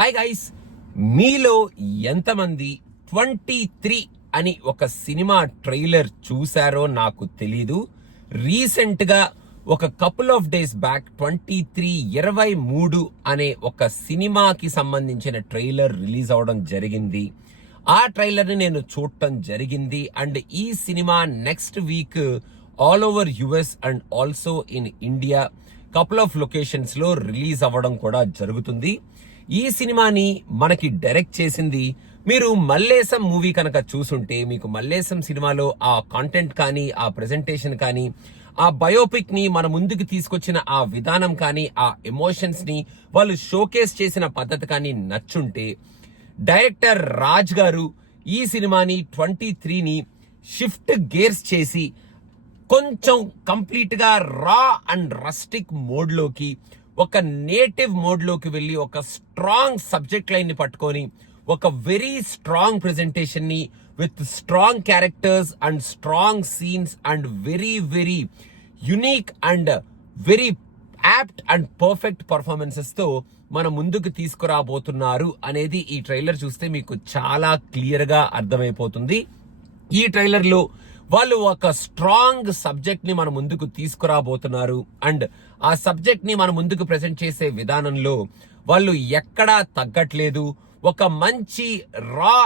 Hi guys, మీలో ఎంతమంది 23 అని ఒక సినిమా ట్రైలర్ చూసారో నాకు తెలీదు. రీసెంట్ గా ఒక కపుల్ ఆఫ్ డేస్ బ్యాక్ 23 అనే ఒక సినిమాకి సంబంధించిన ట్రైలర్ రిలీజ్ అవడం జరిగింది. ఆ ట్రైలర్ ని నేను చూడటం జరిగింది. అండ్ ఈ cinema next week all over US and also in India couple of locations లో రిలీజ్ అవ్వడం కూడా జరుగుతుంది. ఈ సినిమాని మనకి డైరెక్ట్ చేసింది, మీరు మల్లేశం మూవీ కనుక చూసుంటే మీకు మల్లేశం సినిమాలో ఆ కాంటెంట్ కానీ, ఆ ప్రెజెంటేషన్ కానీ, ఆ బయోపిక్ ని మన ముందుకు తీసుకొచ్చిన ఆ విధానం కానీ, ఆ ఎమోషన్స్ ని వాళ్ళు షోకేస్ చేసిన పద్ధతి కానీ నచ్చుంటే, డైరెక్టర్ రాజ్ గారు ఈ సినిమాని 23ని షిఫ్ట్ గేర్స్ చేసి కొంచెం కంప్లీట్ గా రా అండ్ రస్టిక్ మోడ్ లోకి, ఒక నేటివ్ మోడ్ లోకి వెళ్ళి, ఒక స్ట్రాంగ్ సబ్జెక్ట్ లైన్ ని పట్టుకొని, ఒక వెరీ స్ట్రాంగ్ ప్రెజెంటేషన్ ని with strong characters and strong scenes and very very unique and very apt and perfect performances తో మన ముందుకు తీసుకురాబోతున్నారు అనేది ఈ ట్రైలర్ చూస్తే మీకు చాలా క్లియర్ గా అర్థమైపోతుంది. ఈ ట్రైలర్ లో వాళ్ళు ఒక స్ట్రాంగ్ సబ్జెక్ట్ ని మన ముందుకు తీసుకురాబోతున్నారు. అండ్ ఆ సబ్జెక్ట్ ని మన ముందుకు ప్రెజెంట్ చేసే విధానంలో వాళ్ళు ఎక్కడా తగ్గట్లేదు. ఒక మంచి రా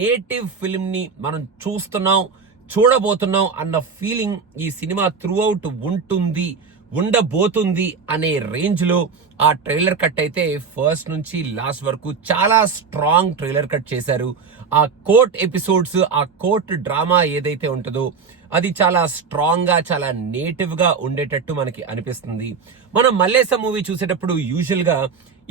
నేటివ్ ఫిల్మ్ ని మనం చూడబోతున్నాం అన్న ఫీలింగ్ ఈ సినిమా త్రూ అవుట్ ఉండబోతుంది అనే రేంజ్ లో ఆ ట్రైలర్ కట్ అయితే ఫస్ట్ నుంచి లాస్ట్ వరకు చాలా స్ట్రాంగ్ ట్రైలర్ కట్ చేశారు. ఆ కోర్ట్ ఎపిసోడ్స్, ఆ కోర్ట్ డ్రామా ఏదైతే ఉంటుందో అది చాలా స్ట్రాంగ్ గా, చాలా నేటివ్ గా ఉండేటట్టు మనకి అనిపిస్తుంది. మనం మల్లేశం మూవీ చూసేటప్పుడు యూజువల్ గా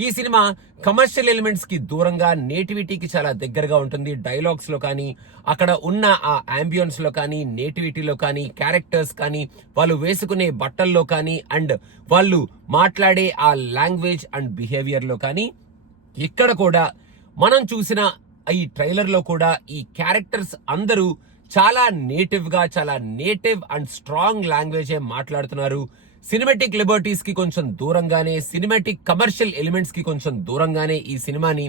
ఈ సినిమా కమర్షియల్ ఎలిమెంట్స్ కి దూరంగా నేటివిటీకి చాలా దగ్గరగా ఉంటుంది. డైలాగ్స్ లో కానీ, అక్కడ ఉన్న ఆ అంబియన్స్ లో కానీ, నేటివిటీలో కానీ, క్యారెక్టర్స్ కానీ, వాళ్ళు వేసుకునే బట్టల్లో కానీ, అండ్ వాళ్ళు మాట్లాడే ఆ లాంగ్వేజ్ అండ్ బిహేవియర్ లో కానీ, ఇక్కడ కూడా మనం చూసిన ఈ ట్రైలర్ లో కూడా ఈ క్యారెక్టర్స్ అందరూ చాలా నేటివ్ అండ్ స్ట్రాంగ్ లాంగ్వేజ్ మాట్లాడుతున్నారు. సినిమాటిక్ లిబర్టీస్ కి కొంచెం దూరంగానే, సినిమాటిక్ కమర్షియల్ ఎలిమెంట్స్ కి కొంచెం దూరంగానే ఈ సినిమాని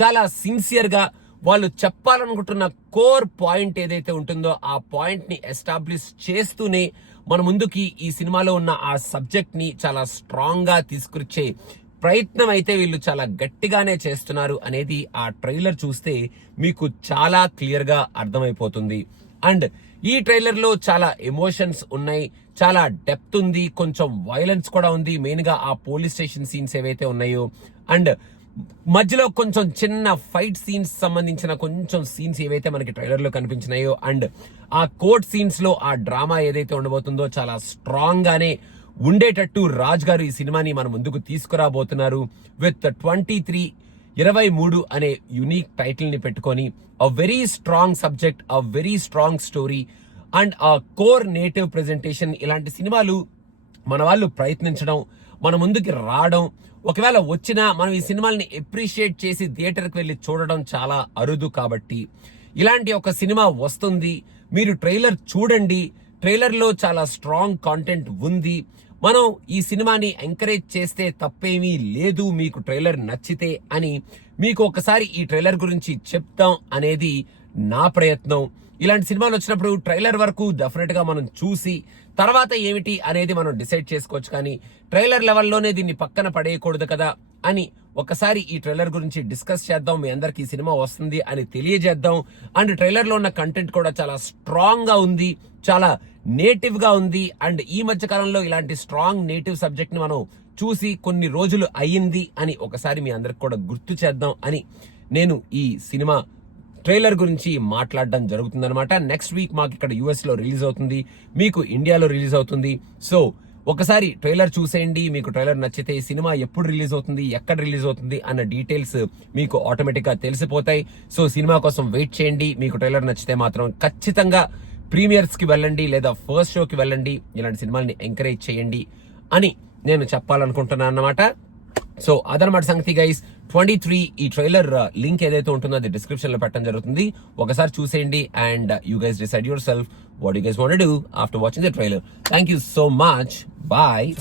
చాలా సిన్సియర్ గా వాళ్ళు చెప్పాలనుకుంటున్న కోర్ పాయింట్ ఏదైతే ఉంటుందో ఆ పాయింట్ ని ఎస్టాబ్లిష్ చేస్తూనే మన ముందుకి ఈ సినిమాలో ఉన్న ఆ సబ్జెక్ట్ ని చాలా స్ట్రాంగ్ గా తీసుకొచ్చే ప్రయత్నం అయితే వీళ్ళు చాలా గట్టిగానే చేస్తున్నారు అనేది ఆ ట్రైలర్ చూస్తే మీకు చాలా క్లియర్ గా అర్థమైపోతుంది. అండ్ ఈ ట్రైలర్ లో చాలా ఎమోషన్స్ ఉన్నాయి, చాలా డెప్త్ ఉంది, కొంచెం వైలెన్స్ కూడా ఉంది. మెయిన్ గా ఆ పోలీస్ స్టేషన్ సీన్స్ ఏవైతే ఉన్నాయో, అండ్ మధ్యలో కొంచెం చిన్న ఫైట్ సీన్స్ సంబంధించిన కొంచెం సీన్స్ ఏవైతే మనకి ట్రైలర్ లో కనిపించినాయో, అండ్ ఆ కోర్ట్ సీన్స్ లో ఆ డ్రామా ఏదైతే ఉండబోతుందో చాలా స్ట్రాంగ్ గానే ఉండేటట్టు రాజ్ గారు ఈ సినిమాని మన ముందుకు తీసుకురాబోతున్నారు. విత్ 23 అనే యునిక్ టైటిల్ ని పెట్టుకొని, a very strong subject, a very strong story and ఆ కోర్ నేటివ్ ప్రెజెంటేషన్. ఇలాంటి సినిమాలు మన వాళ్ళు ప్రయత్నించడం, మన ముందుకి రావడం, ఒకవేళ వచ్చినా మనం ఈ సినిమాల్ని అప్రిషియేట్ చేసి థియేటర్కి వెళ్ళి చూడడం చాలా అరుదు. కాబట్టి ఇలాంటి ఒక సినిమా వస్తుంది, మీరు ట్రైలర్ చూడండి. ట్రైలర్ లో చాలా స్ట్రాంగ్ కాంటెంట్ ఉంది. మనం ఈ సినిమాని ఎంకరేజ్ చేస్తే తప్పేమీ లేదు, మీకు ట్రైలర్ నచ్చితే అని మీకు ఒకసారి ఈ ట్రైలర్ గురించి చెప్తాం అనేది నా ప్రయత్నం. ఇలాంటి సినిమాలు వచ్చినప్పుడు ట్రైలర్ వరకు డెఫినెట్ గా మనం చూసి తర్వాత ఏమిటి అనేది మనం డిసైడ్ చేసుకోవచ్చు. కానీ ట్రైలర్ లెవెల్లోనే దీన్ని పక్కన పడేయకూడదు కదా అని ఒకసారి ఈ ట్రైలర్ గురించి డిస్కస్ చేద్దాం. మీ అందరికి ఈ సినిమా వస్తుంది అని తెలియజేద్దాం. అండ్ ట్రైలర్ లో ఉన్న కంటెంట్ కూడా చాలా స్ట్రాంగ్ గా ఉంది, చాలా నేటివ్ గా ఉంది. అండ్ ఈ మధ్య కాలంలో ఇలాంటి స్ట్రాంగ్ నేటివ్ సబ్జెక్ట్ ని మనం చూసి కొన్ని రోజులు అయ్యింది అని ఒకసారి మీ అందరికి కూడా గుర్తు చేద్దాం అని నేను ఈ సినిమా ట్రైలర్ గురించి మాట్లాడడం జరుగుతుంది అనమాట. నెక్స్ట్ వీక్ మాకు ఇక్కడ యుఎస్ లో రిలీజ్ అవుతుంది, మీకు ఇండియాలో రిలీజ్ అవుతుంది. సో ఒకసారి ట్రైలర్ చూసేయండి. మీకు ట్రైలర్ నచ్చితే సినిమా ఎప్పుడు రిలీజ్ అవుతుంది, ఎక్కడ రిలీజ్ అవుతుంది అన్న డీటెయిల్స్ మీకు ఆటోమేటిక్ గా తెలిసిపోతాయి. సో సినిమా కోసం వెయిట్ చేయండి. మీకు ట్రైలర్ నచ్చితే మాత్రం ఖచ్చితంగా ప్రీమియర్స్ కి వెళ్ళండి లేదా ఫస్ట్ షోకి వెళ్ళండి. ఇలాంటి సినిమాల్ని ఎంకరేజ్ చేయండి అని నేను చెప్పాలనుకుంటున్నాను అన్నమాట. సో అదనమాట సంగతి గైస్. 23 ఈ ట్రైలర్ లింక్ ఏదైతే ఉంటుందో అది డిస్క్రిప్షన్ లో పెట్టడం జరుగుతుంది. ఒకసారి చూసేయండి and you guys decide your self what you guys want to do after watching the trailer. Thank you so much. Bye.